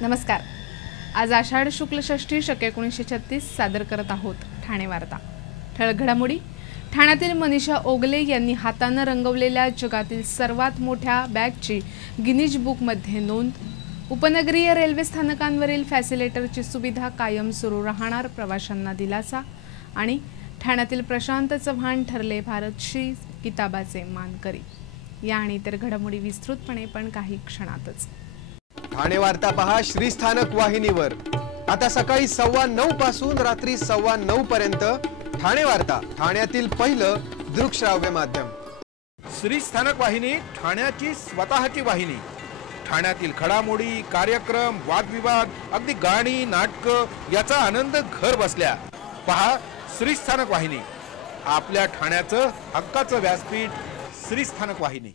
नमस्कार। आज आषाढ शुक्ल षष्ठी शके 1936 सादर करत आहोत ठाणे वार्ता। ठळक घडामोडी। ठाण्यातील मनीषा ओगले यांनी हाताने रंगवलेल्या जगातील सर्वात मोठ्या बॅगची गिनीज बुक मध्ये नोंद। उपनगरीय रेल्वे स्थानकांवरील फॅसिलिटरची सुविधा कायम सुरू राहणार, प्रवाशांना दिलासा। आणि ठाण्यातील प्रशांत चव्हाण ठरले भारतश्री किताबाचे मानकरी। या आणि इतर घडामोडी विस्तृतपणे पण काही क्षणातच। ठाणे वार्ता पहा श्रीस्थानक वाहिनीवर। आता सकाळी 9:15 पासून रात्री 9:15 पर्यंत ठाणे वार्ता, ठाण्यातील पहिलं दृकश्राव्य माध्यम। श्रीस्थानक वाहिनी ठाण्याची स्वतःची वाहिनी। ठाण्यातील घडामोडी, कार्यक्रम, वादविवाद, अगदी गाणी, नाटक याचा आनंद घर बसल्या पहा श्रीस्थानक वाहिनी। आपल्या ठाण्याचं हक्काचं व्यासपीठ श्रीस्थानक वाहिनी।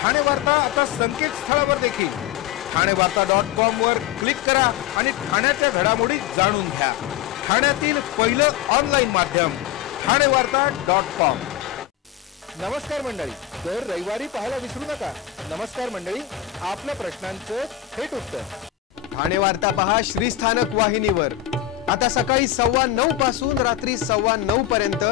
ठाणे वार्ता आता संकेतस्थळावर देखील ठाणेवार्ता.com वर क्लिक करा आणि ठाण्याच्या घडामोडी जाणून घ्या। ठाण्यातील पहिलं ऑनलाईन माध्यम ठाणेवार्ता.com। नमस्कार मंडळी, दर रविवारी पाहायला विसरू नका। नमस्कार मंडळी, आपल्या प्रश्नांचं थेट उत्तर। ठाणे वार्ता पहा श्रीस्थानक वाहिनीवर। आता सकाळी 9:15 पासून रात्री 9:15 पर्यंत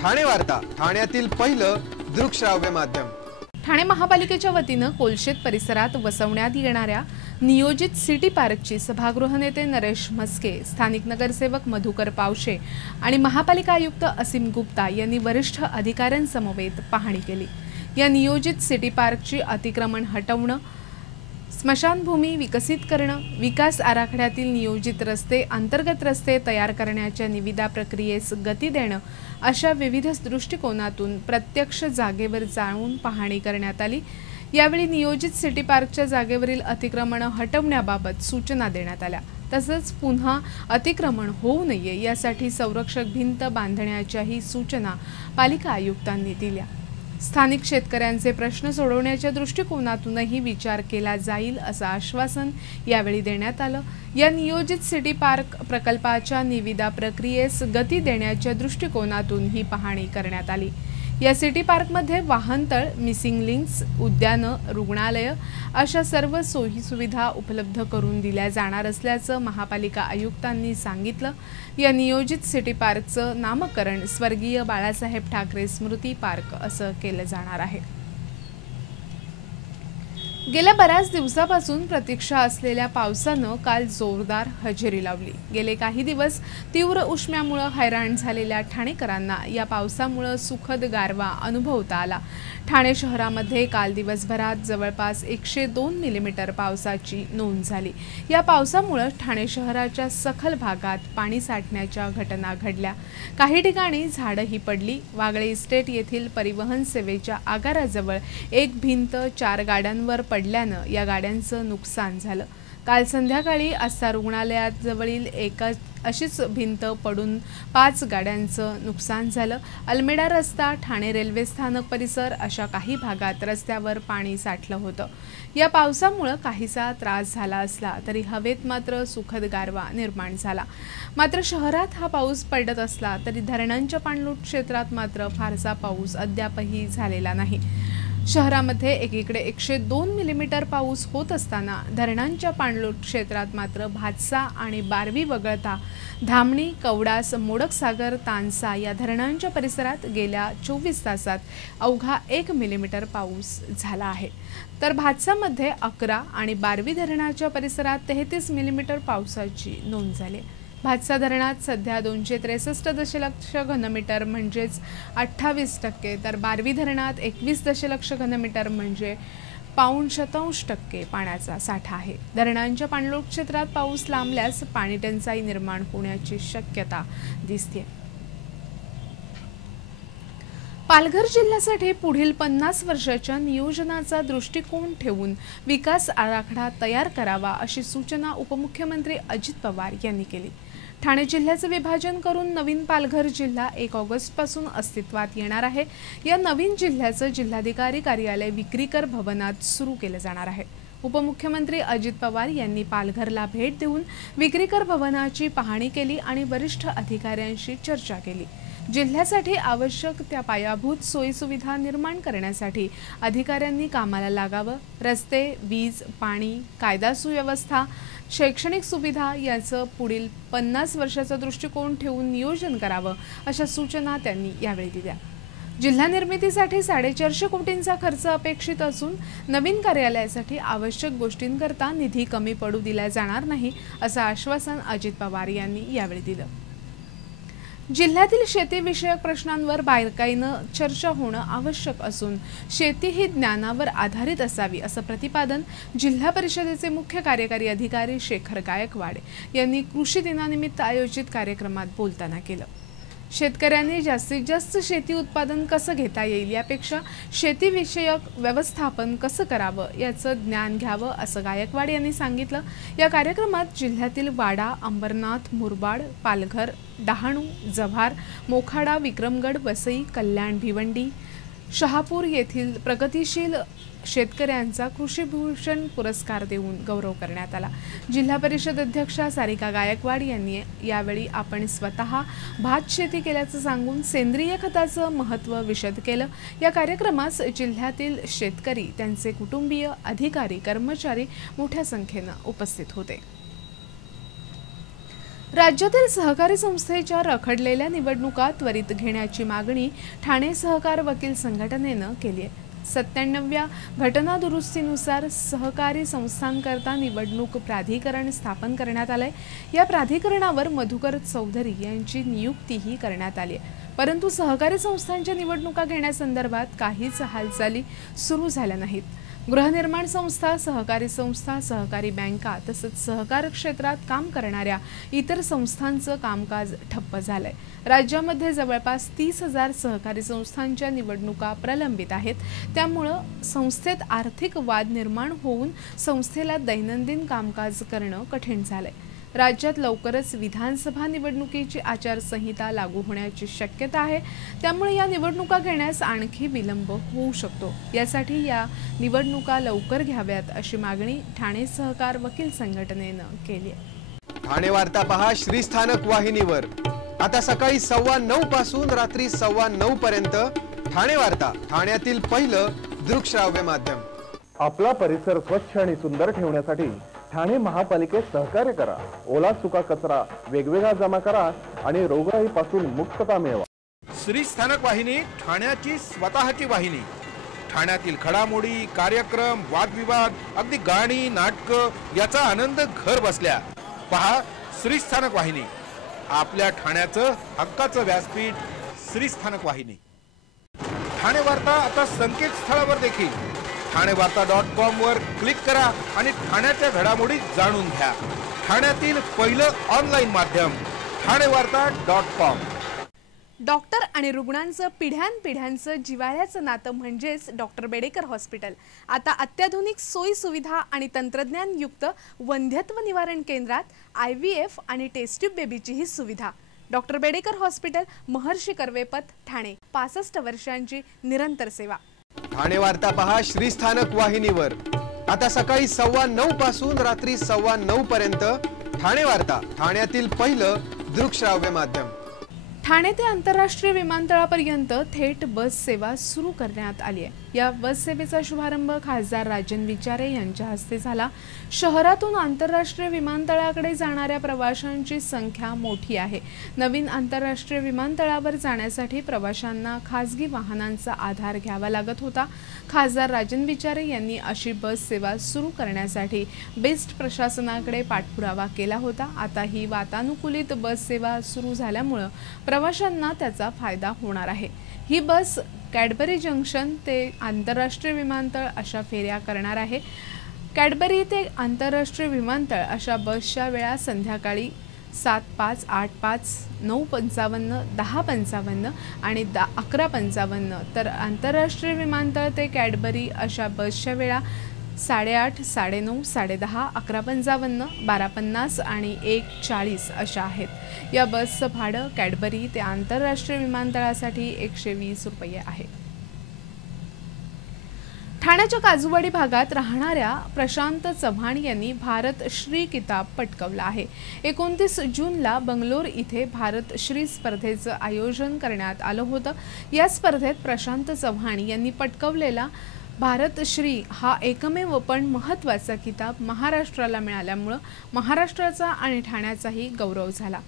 ठाणे वार्ता, ठाण्यातील पहिलं दृकश्राव्य माध्यम। ठाणे महापालिकेच्या वतीने कोलशेत परिसरात वसवण्यात येणाऱ्या नियोजित सिटी पार्कची सभागृह नेते नरेश म्हस्के, स्थानिक नगरसेवक मधुकर पावशे आणि महापालिका आयुक्त असीम गुप्ता यांनी वरिष्ठ अधिकाऱ्यांसमवेत पाहणी केली। या नियोजित सिटी पार्कची अतिक्रमण हटवणं, स्मशानभूमी विकसित करणं, विकास आराखड्यातील नियोजित रस्ते, अंतर्गत रस्ते तयार करण्याच्या निविदा प्रक्रियेस गती देणं अशा विविध दृष्टिकोनातून प्रत्यक्ष जागेवर जाऊन पाहणी करण्यात आली। यावेळी नियोजित सिटी पार्कच्या जागेवरील अतिक्रमण हटवण्याबाबत सूचना देण्यात आल्या। तसंच पुन्हा अतिक्रमण होऊ नये यासाठी संरक्षक भिंत बांधण्याच्याही सूचना पालिका आयुक्तांनी दिल्या। स्थानिक शेतकऱ्यांचे प्रश्न सोडवण्याच्या दृष्टिकोनातूनही विचार केला जाईल असं आश्वासन यावेळी देण्यात आलं। या नियोजित सिटी पार्क प्रकल्पाच्या निविदा प्रक्रियेस गती देण्याच्या दृष्टिकोनातून ही पाहणी करण्यात आली। या सिटी पार्कमध्ये वाहनतळ, मिसिंग लिंक्स, उद्यानं, रुग्णालय अशा सर्व सोयी सुविधा उपलब्ध करून दिल्या जाणार असल्याचं महापालिका आयुक्तांनी सांगितलं। या नियोजित सिटी पार्कचं नामकरण स्वर्गीय बाळासाहेब ठाकरे स्मृती पार्क असं केलं जाणार आहे। गेल्या बऱ्याच दिवसापासून प्रतीक्षा असलेल्या पावसानं काल जोरदार हजेरी लावली। गेले काही दिवस तीव्र उष्म्यामुळे हैराण झालेल्या ठाणेकरांना या पावसामुळे सुखद गारवा अनुभवता आला। ठाणे शहरामध्ये काल दिवसभरात जवळपास 102 मिलीमीटर पावसाची नोंद झाली। या पावसामुळे ठाणे शहराच्या सखल भागात पाणी साठण्याच्या घटना घडल्या। काही ठिकाणी झाडंही पडली। वागळे इस्टेट येथील परिवहन सेवेच्या आगाराजवळ एक भिंत 4 गाड्यांवर पडल्यानं या गाड्यांचं नुकसान झालं। काल संध्याकाळी आस्था रुग्णालयात जवळील अशीच भिंत पडून 5 गाड्यांचं नुकसान झालं। अल्मेडा रस्ता, ठाणे रेल्वे स्थानक परिसर अशा काही भागात रस्त्यावर पाणी साठलं होतं। या पावसामुळे काहीसा त्रास झाला असला तरी हवेत मात्र सुखद गारवा निर्माण झाला। मात्र शहरात हा पाऊस पडत असला तरी धरणांच्या पाणलोट क्षेत्रात मात्र फारसा पाऊस अद्यापही झालेला नाही। शहरामध्ये एकीकडे 102 मिलीमीटर पाऊस होत असताना धरणांच्या पाणलोट क्षेत्रात मात्र भातसा आणि बारवी वगळता धामणी, कवडास, मोडकसागर, तानसा या धरणांच्या परिसरात गेल्या 24 तासात अवघा 1 मिलीमीटर पाऊस झाला आहे। तर भातसामध्ये 11 आणि बारवी धरणाच्या परिसरात 33 मिलीमीटर पावसाची नोंद झाली। भातसा धरणात सध्या 263 दशलक्ष घनमीटर म्हणजेच 28%, तर बारवी धरणात 21 दशलक्ष घनमीटर म्हणजे 0.5% पाण्याचा साठा आहे। धरणांच्या पाणलोट क्षेत्रात पाऊस लांबल्यास पाणी टंचाई निर्माण होण्याची शक्यता दिसते। पालघर जिल्ह्यासाठी पुढील 50 वर्षाच्या नियोजनाचा दृष्टिकोन ठेवून विकास आराखडा तयार करावा अशी सूचना उपमुख्यमंत्री अजित पवार यांनी केली। ठाणे जिल्ह्याचे विभाजन करून नवीन पालघर जिल्हा 1 ऑगस्टपासून अस्तित्वात येणार आहे। या नवीन जिल्ह्याचं जिल्हाधिकारी कार्यालय विक्रीकर भवनात सुरू केलं जाणार आहे। उपमुख्यमंत्री अजित पवार यांनी पालघरला भेट देऊन विक्रीकर भवनाची पाहणी केली आणि वरिष्ठ अधिकाऱ्यांशी चर्चा केली। जिल्ह्यासाठी आवश्यक त्या पायाभूत सोयीसुविधा निर्माण करण्यासाठी अधिकाऱ्यांनी कामाला लागावं। रस्ते, वीज, पाणी, कायदा सुव्यवस्था, शैक्षणिक सुविधा याचं पुढील 50 वर्षाचा दृष्टिकोन ठेवून नियोजन करावं, अशा सूचना त्यांनी यावेळी दिल्या। जिल्हा निर्मितीसाठी 450 कोटींचा खर्च अपेक्षित असून नवीन कार्यालयासाठी आवश्यक गोष्टींकरता निधी कमी पडू दिला जाणार नाही, असं आश्वासन अजित पवार यांनी यावेळी दिलं। जिल्ह्यातील शेतीविषयक प्रश्नांवर बारकाईनं चर्चा होणं आवश्यक असून शेती ही ज्ञानावर आधारित असावी, असं प्रतिपादन जिल्हा परिषदेचे मुख्य कार्यकारी अधिकारी शेखर गायकवाड यांनी कृषी दिनानिमित्त आयोजित कार्यक्रमात बोलताना केलं। शेतकऱ्यांनी जास्तीत जास्त शेती उत्पादन कसं घेता येईल यापेक्षा शेतीविषयक व्यवस्थापन कसं करावं याचं ज्ञान घ्यावं, असं गायकवाड यांनी सांगितलं। या कार्यक्रमात जिल्ह्यातील वाडा, अंबरनाथ, मुरबाड, पालघर, डहाणू, जव्हार, मोखाडा, विक्रमगड, वसई, कल्याण, भिवंडी, शहापूर येथील प्रगतिशील शेतकऱ्यांचा कृषीभूषण पुरस्कार देऊन गौरव करण्यात आला। जिल्हा परिषद अध्यक्षा सारिका गायकवाड यांनी यावेळी आपण स्वतः भात शेती केल्याचं सांगून सेंद्रिय खताचं महत्त्व विशद केलं। या कार्यक्रमास जिल्ह्यातील शेतकरी, त्यांचे कुटुंबीय, अधिकारी, कर्मचारी मोठ्या संख्येनं उपस्थित होते। राज्यातील सहकारी संस्थेच्या रखडलेल्या निवडणुका त्वरित घेण्याची मागणी ठाणे सहकार वकील संघटनेनं केली आहे। 97व्या घटना दुरुस्तीनुसार सहकारी संस्थांकरता निवडणूक प्राधिकरण स्थापन करण्यात आले। या प्राधिकरणावर मधुकर चौधरी यांची नियुक्तीही करण्यात आली आहे, परंतु सहकारी संस्थांच्या निवडणुका घेण्यासंदर्भात काहीच हालचाली सुरू झाल्या नाहीत। गृहनिर्माण संस्था, सहकारी संस्था, सहकारी बँका तसंच सहकार क्षेत्रात काम करणाऱ्या इतर संस्थांचं कामकाज ठप्प झालंय। राज्यामध्ये जवळपास 30,000 सहकारी संस्थांच्या निवडणुका प्रलंबित आहेत, त्यामुळं संस्थेत आर्थिक वाद निर्माण होऊन संस्थेला दैनंदिन कामकाज करणं कठीण झालंय। राज्यात लवकरच विधानसभा निवडणुकीची आचारसंहिता लागू होण्याची शक्यता आहे, त्यामुळे या निवडणुका घेण्यास आणखी विलंब होऊ शकतो। यासाठी या निवडणुका लवकर घ्याव्यात अशी मागणी ठाणे सहकार वकील संघटनेनं केली आहे। ठाणे वार्ता पहा श्रीस्थानक वाहिनीवर। आता सकाळी 9:15 पासून रात्री 9:15 पर्यंत ठाणे वार्ता, ठाण्यातील पहिलं दृकश्राव्य माध्यम। आपला परिसर स्वच्छ आणि सुंदर ठेवण्यासाठी ठाणे महापालिकेत सहकार्य करा। ओला सुका कचरा वेगवेगळा जमा करा आणि रोगराईपासून मुक्तता मिळवा। श्रीस्थानक वाहिनी, ठाण्याची स्वतःची वाहिनी। ठाण्यातील घडामोडी, कार्यक्रम, वादविवाद, अगदी गाणी, नाटकं याचा आनंद घर बसल्या पहा श्रीस्थानक वाहिनी। आपल्या ठाण्याचं हक्काचं व्यासपीठ श्रीस्थानक वाहिनी। ठाणे वार्ता आता संकेतस्थळावर देखील ठाणेवार्ता.com वर क्लिक करा आणि ठाण्याच्या घडामोडी जाणून घ्या। ठाण्यातील पहिलं ऑनलाईन माध्यम ठाणेवार्ता.com। डॉक्टर आणि रुग्णांचं पिढ्यानपिढ्यांचं जिव्हाळ्याचं नातं म्हणजेच डॉक्टर बेडेकर हॉस्पिटल। आता अत्याधुनिक सोयी सुविधा आणि तंत्रज्ञान युक्त वंध्यत्व निवारण केंद्रात IVF आणि टेस्ट ट्यूब बेबीचीही सुविधा। डॉक्टर बेडेकर हॉस्पिटल, महर्षी कर्वेपथ, ठाणे। 65 वर्षांची निरंतर सेवा। ठाणे वार्ता पहा श्रीस्थानक वाहिनीवर। आता सकाळी 9:15 पासून रात्री 9:15 पर्यंत ठाणे वार्ता, ठाण्यातील पहिलं दृकश्राव्य माध्यम। ठाणे ते आंतरराष्ट्रीय विमानतळापर्यंत थेट बस सेवा सुरू करण्यात आली आहे। या बस सेवेचा शुभारंभ खासदार राजन विचारे यांच्या हस्ते झाला। शहरातून आंतरराष्ट्रीय विमानतळाकडे जाणाऱ्या प्रवाशांची संख्या मोठी आहे। नवीन आंतरराष्ट्रीय विमानतळावर जाण्यासाठी प्रवाशांना खासगी वाहनांचा आधार घ्यावा लागत होता। खासदार राजन विचारे यांनी अशी बस सेवा सुरू करण्यासाठी बेस्ट प्रशासनाकडे पाठपुरावा केला होता। आता ही वातानुकूलित बस सेवा सुरू झाल्यामुळे प्रवाशांना त्याचा फायदा होणार आहे। ही बस कॅडबरी जंक्शन ते आंतरराष्ट्रीय विमानतळ अशा फेऱ्या करणार आहे। कॅडबरी ते आंतरराष्ट्रीय विमानतळ अशा बसच्या वेळा संध्याकाळी 7:05, 8:05, 9:55, 10:55 आणि 11:55, तर आंतरराष्ट्रीय विमानतळ ते कॅडबरी अशा बसच्या वेळा 8:30, 9:30, 10:30, 11:55, 12:50 आणि 1:40 अशा आहेत। या बसचं भाडं कॅडबरी ते आंतरराष्ट्रीय विमानतळासाठी 120 रुपये आहे। ठाण्याच्या काजूवाडी भागात राहणाऱ्या प्रशांत चव्हाण यांनी भारत श्री किताब पटकावला आहे। 29 जूनला बंगलोर इथे भारत श्री स्पर्धेचं आयोजन करण्यात आलं होतं। या स्पर्धेत प्रशांत चव्हाण यांनी पटकावलेला भारत श्री हा एकमेव पण महत्त्वाचा किताब महाराष्ट्राला मिळाल्यामुळे महाराष्ट्राचा आणि ठाण्याचाही गौरव झाला।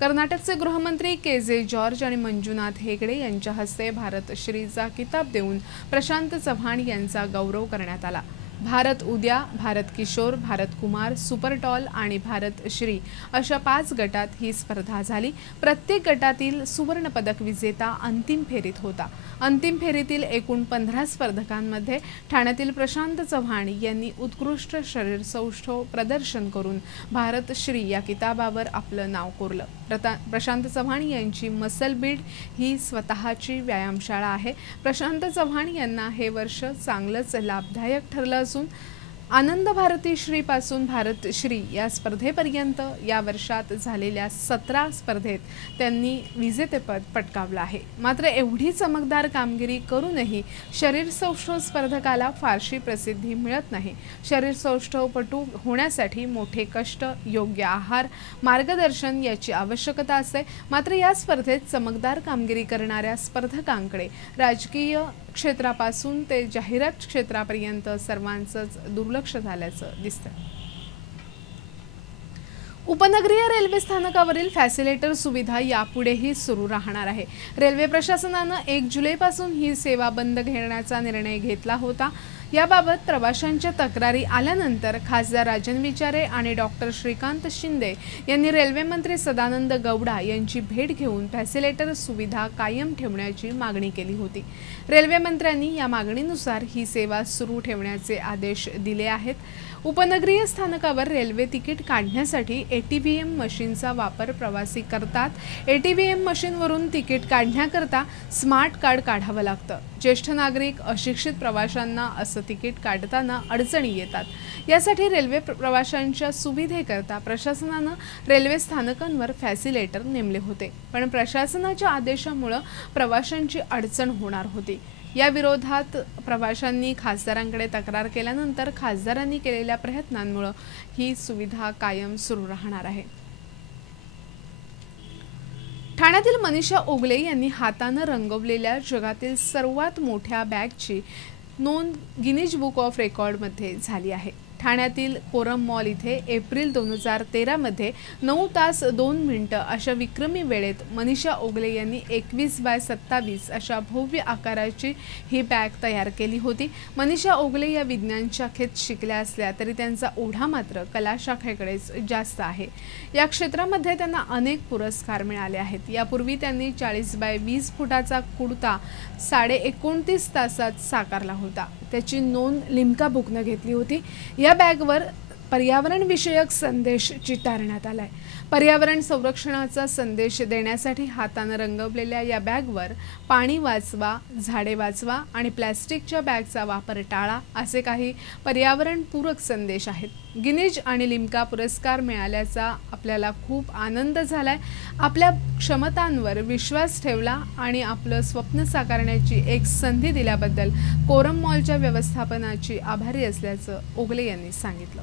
कर्नाटकचे गृहमंत्री के.जे. जॉर्ज आणि मंजुनाथ हेगडे यांच्या हस्ते भारत श्रीचा किताब देऊन प्रशांत चव्हाण यांचा गौरव करण्यात आला। भारत उद्या, भारत किशोर, भारत कुमार, सुपर टॉल आणि भारत श्री अशा 5 गटात ही स्पर्धा झाली। प्रत्येक गटातील सुवर्ण पदक विजेता अंतिम फेरीत होता। अंतिम फेरीतील एकूण 15 स्पर्धकांमध्ये ठाण्यातील प्रशांत चव्हाण यांनी उत्कृष्ट शरीर सौष्ठव प्रदर्शन करून भारत श्री या किताबावर आपलं नाव कोरलं। प्रशांत चव्हाण यांची मसल बिल्ड ही स्वतःची व्यायामशाळा आहे। प्रशांत चव्हाण यांना हे वर्ष चांगलंच लाभदायक ठरलं असून आनंद भारती श्री पासून भारत श्री या स्पर्धेपर्यंत या वर्षात झालेल्या 17 स्पर्धेत त्यांनी विजेतेपद पटकावलं आहे। मात्र एवढी चमकदार कामगिरी करूनही शरीर सौष्ठव स्पर्धकाला फारशी प्रसिद्धी मिळत नाही। शरीर सौष्ठवपटू होण्यासाठी मोठे कष्ट, योग्य आहार, मार्गदर्शन याची आवश्यकता असते। मात्र या स्पर्धेत चमकदार कामगिरी करणाऱ्या स्पर्धकांकडे राजकीय क्षेत्रापासून ते जाहिरात क्षेत्रापर्यंत सर्वांचंच दुर्लक्ष झाल्याचं दिसतं। उपनगरीय रेल्वे स्थानकावरील फॅसिलेटर सुविधा यापुढेही सुरू राहणार आहे। रेल्वे प्रशासनानं 1 जुलैपासून ही सेवा बंद घेण्याचा निर्णय घेतला होता। याबाबत प्रवाशांच्या तक्रारी आल्यानंतर खासदार राजन विचारे आणि डॉक्टर श्रीकांत शिंदे यांनी रेल्वे मंत्री सदानंद गौडा यांची भेट घेऊन फॅसिलेटर सुविधा कायम ठेवण्याची मागणी केली होती। रेल्वे मंत्र्यांनी या मागणीनुसार ही सेवा सुरू ठेवण्याचे आदेश दिले आहेत। उपनगरीय स्थानकावर रेल्वे तिकीट काढण्यासाठी ATVM मशीनचा वापर प्रवासी करतात। ATVM मशीनवरून तिकीट काढण्याकरता स्मार्ट कार्ड काढावं लागतं। ज्येष्ठ नागरिक, अशिक्षित प्रवाशांना असं तिकीट काढताना अडचणी येतात। यासाठी रेल्वे प्रवाशांच्या सुविधेकरता प्रशासनानं रेल्वे स्थानकांवर फॅसिलेटर नेमले होते, पण प्रशासनाच्या आदेशामुळे प्रवाशांची अडचण होणार होती। या विरोधात प्रवाशांनी खासदारांकडे तक्रार केल्यानंतर खासदारांनी केलेल्या प्रयत्नांमुळे ही सुविधा कायम सुरू राहणार आहे। ठाण्यातील मनीषा ओगले यांनी हाताने रंगवलेल्या जगातील सर्वात मोठ्या बॅगची नोंद गिनीज बुक ऑफ रेकॉर्डमध्ये झाली आहे। ठाण्यातील कोरम मॉल इथे एप्रिल 2013 मध्ये 9 तास 2 मिनिटं अशा विक्रमी वेळेत मनीषा ओगले यांनी 21x27 अशा भव्य आकाराची ही बॅग तयार केली होती। मनीषा ओगले या विज्ञान शाखेत शिकल्या असल्या तरी त्यांचा ओढा मात्र कला शाखेकडेच जास्त आहे। या क्षेत्रामध्ये त्यांना अनेक पुरस्कार मिळाले आहेत। यापूर्वी त्यांनी 40x20 फुटाचा कुर्ता 29.5 तासात साकारला होता। त्याची नोंद लिम्का बुकने घेतली होती। या बॅगवर पर्यावरण विषयक संदेश चितारण्यात आलाय। पर्यावरण संरक्षणाचा संदेश देण्यासाठी हाताने रंगवलेल्या या बॅगवर पाणी वाचवा, झाडे वाचवा आणि प्लास्टिकच्या बॅगचा वापर टाळा असे काही पर्यावरणपूरक संदेश आहेत। गिनीज आणि लिम्का पुरस्कार मिळाल्याचा आपल्याला खूप आनंद झालाय। आपल्या क्षमतांवर विश्वास ठेवला आणि आपलं स्वप्न साकारण्याची एक संधी दिल्याबद्दल कोरम मॉलच्या व्यवस्थापनाची आभारी असल्याचं ओगले यांनी सांगितलं।